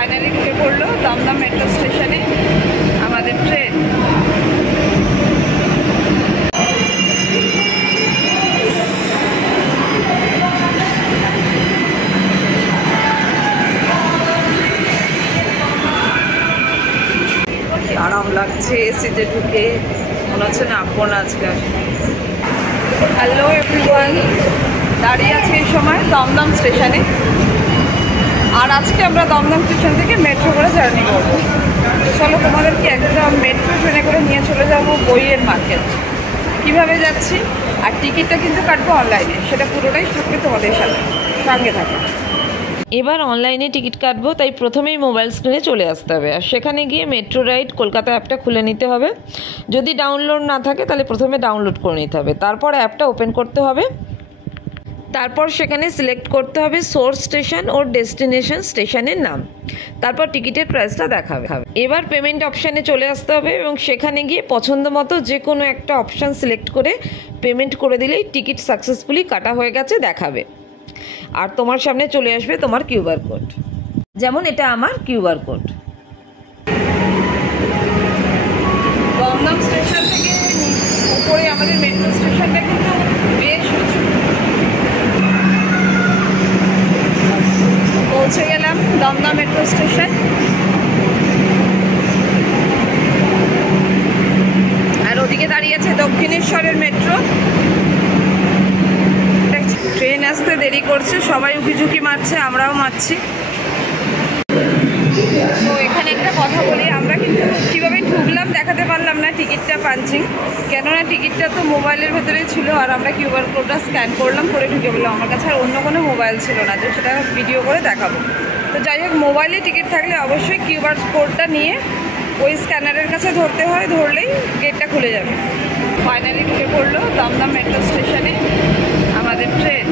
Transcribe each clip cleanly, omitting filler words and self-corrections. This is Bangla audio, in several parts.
ফাইনালি ঢুকে পড়লো দমদম মেট্রো স্টেশনে আমাদের ট্রেন। আরাম লাগছে এসিতে ঢুকে, মনে হচ্ছে না আপন আজকাল। হ্যালো এভরিওয়ান, দাঁড়িয়ে আছি এই সময় দমদম স্টেশনে। আর আজকে আমরা দমদম স্টেশন থেকে মেট্রো করে জার্নি করবো। চলো তোমাদেরকে একদম মেট্রো ট্রেনে করে নিয়ে চলে যাবো বইয়ের মার্কেট। কীভাবে যাচ্ছি আর টিকিটটা কিন্তু কাটবো অনলাইনে, সেটা পুরোটাই থাকবে তোমাদের সাথে, সঙ্গে থাকে। এবার অনলাইনে টিকিট কাটবো, তাই প্রথমেই মোবাইল স্ক্রিনে চলে আসতে হবে। আর সেখানে গিয়ে মেট্রো রাইড কলকাতা অ্যাপটা খুলে নিতে হবে। যদি ডাউনলোড না থাকে তাহলে প্রথমে ডাউনলোড করে নিতে হবে, তারপর অ্যাপটা ওপেন করতে হবে। তারপর সেখানে সিলেক্ট করতে হবে সোর্স স্টেশন ও ডেস্টিনেশন স্টেশনের নাম, তারপর টিকিটের প্রাইসটা দেখাবে। এবার পেমেন্ট অপশানে চলে আসতে হবে এবং সেখানে গিয়ে পছন্দ মতো যে কোনো একটা অপশান সিলেক্ট করে পেমেন্ট করে দিলেই টিকিট সাকসেসফুলি কাটা হয়ে গেছে দেখাবে। আর তোমার সামনে চলে আসবে তোমার কিউআর কোড, যেমন এটা আমার কিউআর কোড। দমদম স্টেশন থেকে উপরে আমাদের মেট্রো স্টেশনটা কিন্তু বেশ উঁচু। পৌঁছে গেলাম দমদম মেট্রো স্টেশন। আর ওদিকে দাঁড়িয়ে আছে দক্ষিণেশ্বরের মেট্রো। ট্রেন আসতে দেরি করছে, সবাই উকিঝুঁকি মারছে, আমরাও মারছি। তো এখানে একটা কথা বলি, আমরা কিন্তু কীভাবে ঢুকলাম দেখাতে পারলাম না টিকিটটা পাঞ্চিং, কেননা টিকিটটা তো মোবাইলের ভেতরেই ছিল। আর আমরা কিউআর কোডটা স্ক্যান করলাম, করে ঢুকে বললাম। আমার কাছে আর অন্য কোনো মোবাইল ছিল না যে সেটা ভিডিও করে দেখাবো। তো যাই হোক, মোবাইলে টিকিট থাকলে অবশ্যই কিউআর কোডটা নিয়ে ওই স্ক্যানারের কাছে ধরতে হয়, ধরলেই গেটটা খুলে যাবে। ফাইনালি ঢুকে পড়লো দমদম মেট্রো স্টেশনে আমাদের ট্রেন।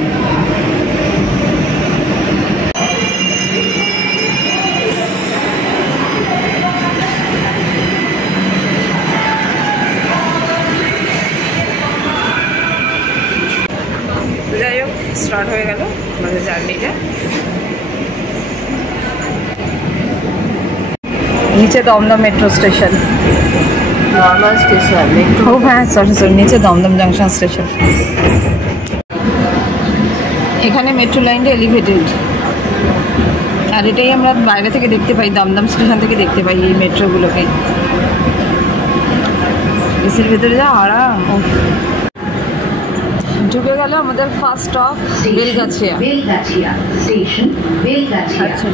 যাই হোক, স্টার্ট হয়ে গেল আমাদের জার্নিটা। নিচে Dum Dum metro station, normal station. ও হ্যাঁ, সরি, নিচে দমদম জাংশন স্টেশন। এখানে মেট্রো লাইনটা এলিভেটেড, আর এটাই আমরা বাইরে থেকে দেখতে পাই, দমদম স্টেশন থেকে দেখতে পাই এই মেট্রোগুলোকে। এসির ভেতরে যা আরাম। ঢুকে গেল আমাদের ফার্স্ট স্টপ বেলগাছিয়া স্টেশন। আচ্ছা,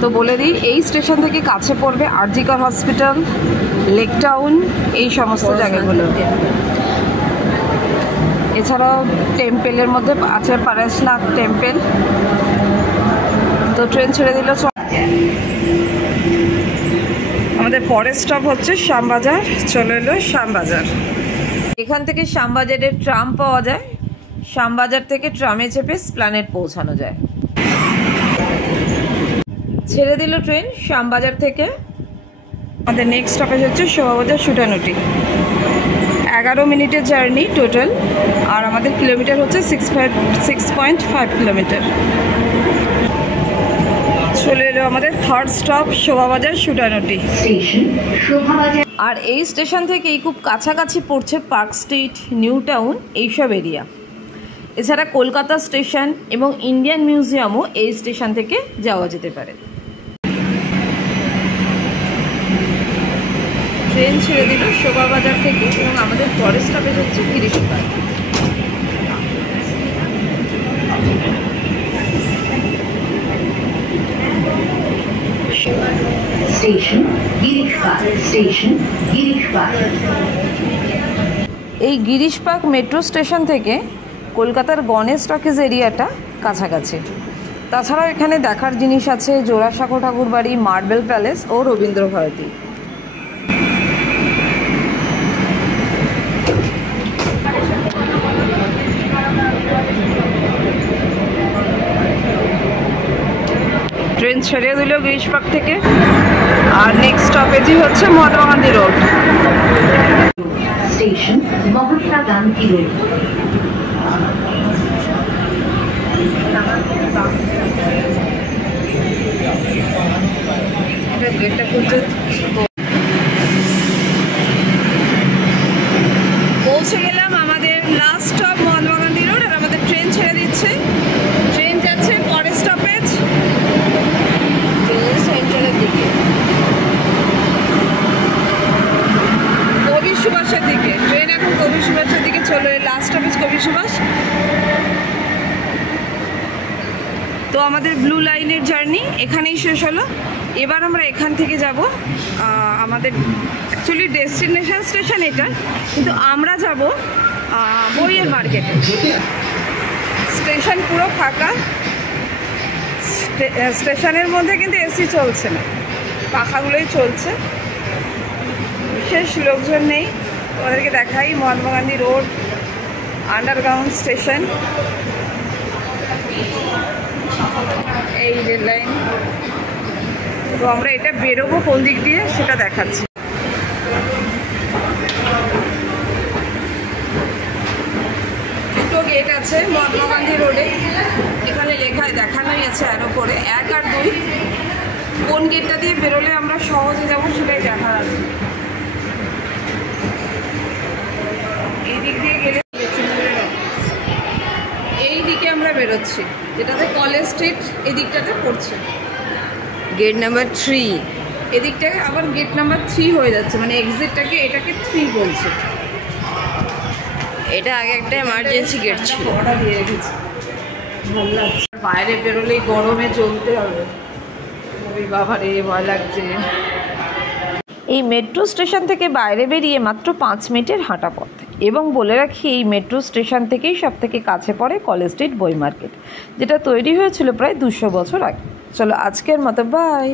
তো বলে দিই, এই স্টেশন থেকে কাছে পড়বে আরজিকর হসপিটাল, লেক টাউন, এই সমস্ত জায়গাগুলো। এছাড়াও টেম্পেলের মধ্যে আছে পারেশনাথ টেম্পেল। তো ট্রেন ছেড়ে দিল। আমাদের পরের স্টপ হচ্ছে শ্যামবাজার। চলে এলো শ্যামবাজার। এখান থেকে শ্যামবাজারের ট্রাম পাওয়া যায়। শ্যামবাজার থেকে ট্রামে চেপে এসপ্ল্যানেড পৌঁছানো যায়। ছেড়ে দিল ট্রেন শ্যামবাজার থেকে। আমাদের নেক্সট স্টপেজ হচ্ছে শোভাবাজার সুটানুটি। 11 মিনিটের জার্নি টোটাল, আর আমাদের কিলোমিটার হচ্ছে 6.5 কিলোমিটার। চলে এলো আমাদের থার্ড স্টপ শোভাবাজার সুটানুটি স্টেশন। আর এই স্টেশন থেকেই খুব কাছাকাছি পড়ছে পার্ক স্ট্রিট, নিউ টাউন, এইসব এরিয়া। এছাড়া কলকাতা স্টেশন এবং ইন্ডিয়ান মিউজিয়ামও এই স্টেশন থেকে যাওয়া যেতে পারে। ট্রেন ছেড়ে দিল শোভাবাজার থেকে এবং আমাদের পরের স্টপেজ হচ্ছে গিরিশপাড়। Station গিরিশপাড়, station গিরিশপাড়। এই গিরিশপার্ক মেট্রো স্টেশন থেকে কলকাতার গণেশ টকিজ এরিয়াটা কাছাকাছি। তাছাড়াও এখানে দেখার জিনিস আছে জোড়াসাঁকো ঠাকুর বাড়ি, মার্বেল প্যালেস ও রবীন্দ্র ভারতী। ট্রেন ছেড়ে দিল গিরিশপার্ক থেকে, আর নেক্সট স্টপেজই হচ্ছে Mahatma Gandhi road station. Mahatma Gandhi road. তো আমাদের ব্লু লাইনের জার্নি এখানেই শেষ হলো। এবার আমরা এখান থেকে যাব আমাদের অ্যাকচুয়ালি ডেস্টিনেশন স্টেশন এটা, কিন্তু আমরা যাব বইয়ের মার্কেটে। স্টেশন পুরো ফাঁকা, স্টেশনের মধ্যে কিন্তু এসি চলছে না, পাখাগুলোই চলছে, বিশেষ লোকজন নেই। ওদেরকে দেখাই Mahatma Gandhi road, underground station, এই রেল লাইন। তো আমরা এটা বেরোবো কোন দিক দিয়ে সেটা দেখাচ্ছি। দুটো গেট আছে মহাত্মা গান্ধী রোডে, এখানে লেখায় দেখানোই আছে আরও করে 1 আর 2। কোন গেটটা দিয়ে বেরোলে আমরা সহজে যাবো সেটাই দেখা আছে। এই দিক দিয়ে গেলে এই দিকে আমরা বেরোচ্ছি, যেটাতে কলেজ স্ট্রিট এই দিকটাতে পড়ছে। গেট নাম্বার 3, এদিকটাকে আবার গেট নাম্বার 3 হয়ে যাচ্ছে, মানে এক্সিটটাকে এটাকে 3 বলছে। এটা আগে একটা এমার্জেন্সি গেট ছিল। অর্ডার দিয়ে রেখেছি, ভালো লাগছে। বাইরে বেরোলেই গরমে চলতে হবে, ওই বাবা রে ভয় লাগছে। এই মেট্রো স্টেশন থেকে বাইরে বেরিয়ে মাত্র 5 মিনিটের হাঁটা পথ। এবং বলে রাখি, এই মেট্রো স্টেশন থেকেই সবথেকে কাছে পড়ে কলেজ স্ট্রিট বই মার্কেট, যেটা তৈরি হয়েছিল প্রায় 200 বছর আগে। চলো আজকের মতো বাই।